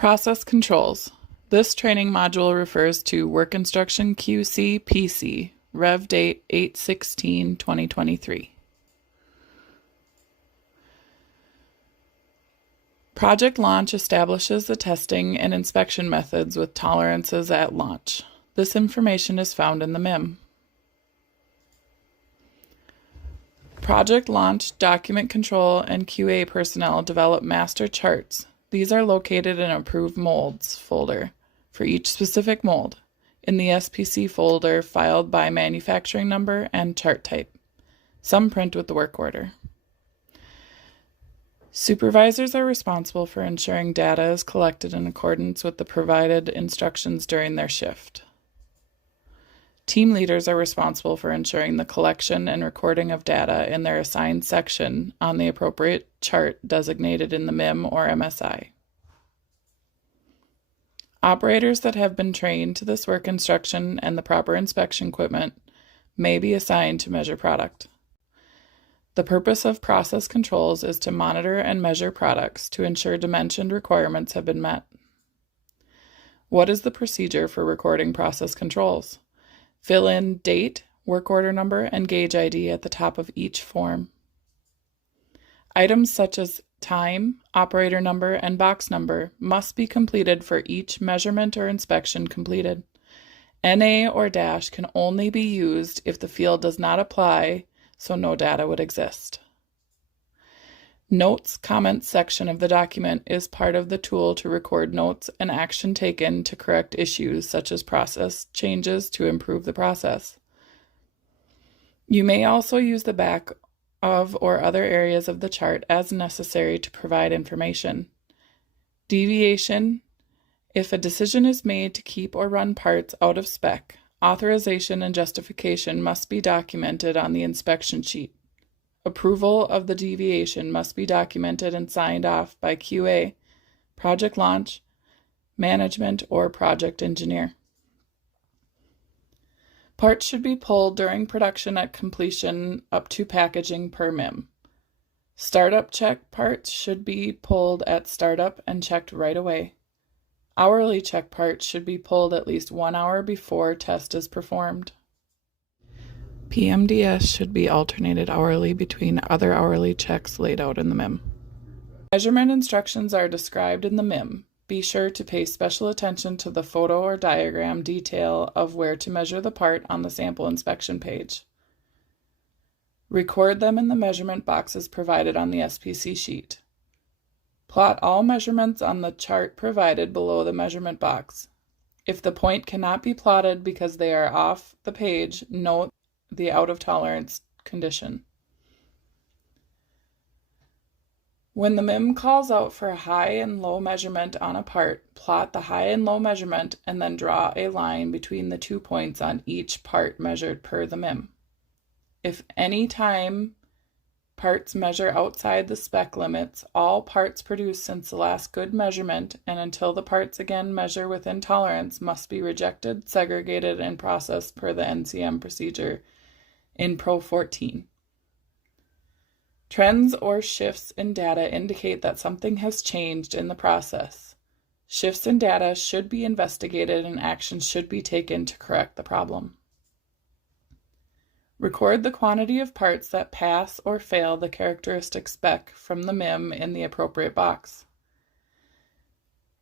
Process controls. This training module refers to Work Instruction QC PC, Rev date 8/16/2023. Project Launch establishes the testing and inspection methods with tolerances at launch. This information is found in the MIM. Project Launch document control and QA personnel develop master charts. These are located in Approved Molds folder for each specific mold in the SPC folder filed by manufacturing number and chart type. Some print with the work order. Supervisors are responsible for ensuring data is collected in accordance with the provided instructions during their shift. Team leaders are responsible for ensuring the collection and recording of data in their assigned section on the appropriate chart designated in the MIM or MSI. Operators that have been trained to this work instruction and the proper inspection equipment may be assigned to measure product. The purpose of process controls is to monitor and measure products to ensure dimensioned requirements have been met. What is the procedure for recording process controls? Fill in date, work order number, and gauge ID at the top of each form. Items such as time, operator number, and box number must be completed for each measurement or inspection completed. NA or dash can only be used if the field does not apply, so no data would exist. Notes comments section of the document is part of the tool to record notes and action taken to correct issues such as process changes to improve the process. You may also use the back of or other areas of the chart as necessary to provide information. Deviation: if a decision is made to keep or run parts out of spec, authorization and justification must be documented on the inspection sheet. Approval of the deviation must be documented and signed off by QA, project launch, management, or project engineer. Parts should be pulled during production at completion up to packaging per MIM. Startup check parts should be pulled at startup and checked right away. Hourly check parts should be pulled at least 1 hour before test is performed. PMDS should be alternated hourly between other hourly checks laid out in the MIM. Measurement instructions are described in the MIM. Be sure to pay special attention to the photo or diagram detail of where to measure the part on the sample inspection page. Record them in the measurement boxes provided on the SPC sheet. Plot all measurements on the chart provided below the measurement box. If the point cannot be plotted because they are off the page, note the out of tolerance condition. When the MIM calls out for a high and low measurement on a part, plot the high and low measurement and then draw a line between the 2 points on each part measured per the MIM. If any time parts measure outside the spec limits, all parts produced since the last good measurement and until the parts again measure within tolerance must be rejected, segregated, and processed per the NCM procedure in Pro 14. Trends or shifts in data indicate that something has changed in the process. Shifts in data should be investigated and action should be taken to correct the problem. Record the quantity of parts that pass or fail the characteristic spec from the MIM in the appropriate box.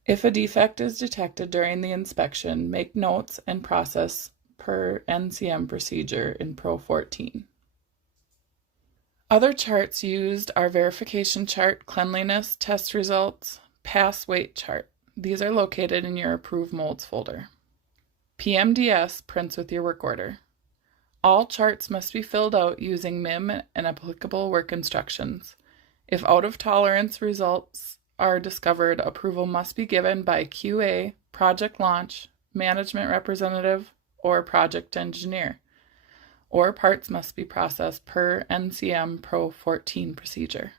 If a defect is detected during the inspection, make notes and process per NCM procedure in Pro 14. Other charts used are verification chart, cleanliness, test results, pass weight chart. These are located in your Approved Molds folder. PMDS prints with your work order. All charts must be filled out using MIM and applicable work instructions. If out of tolerance results are discovered, approval must be given by QA, project launch, management representative, or project engineer, or parts must be processed per NCM Pro 14 procedure.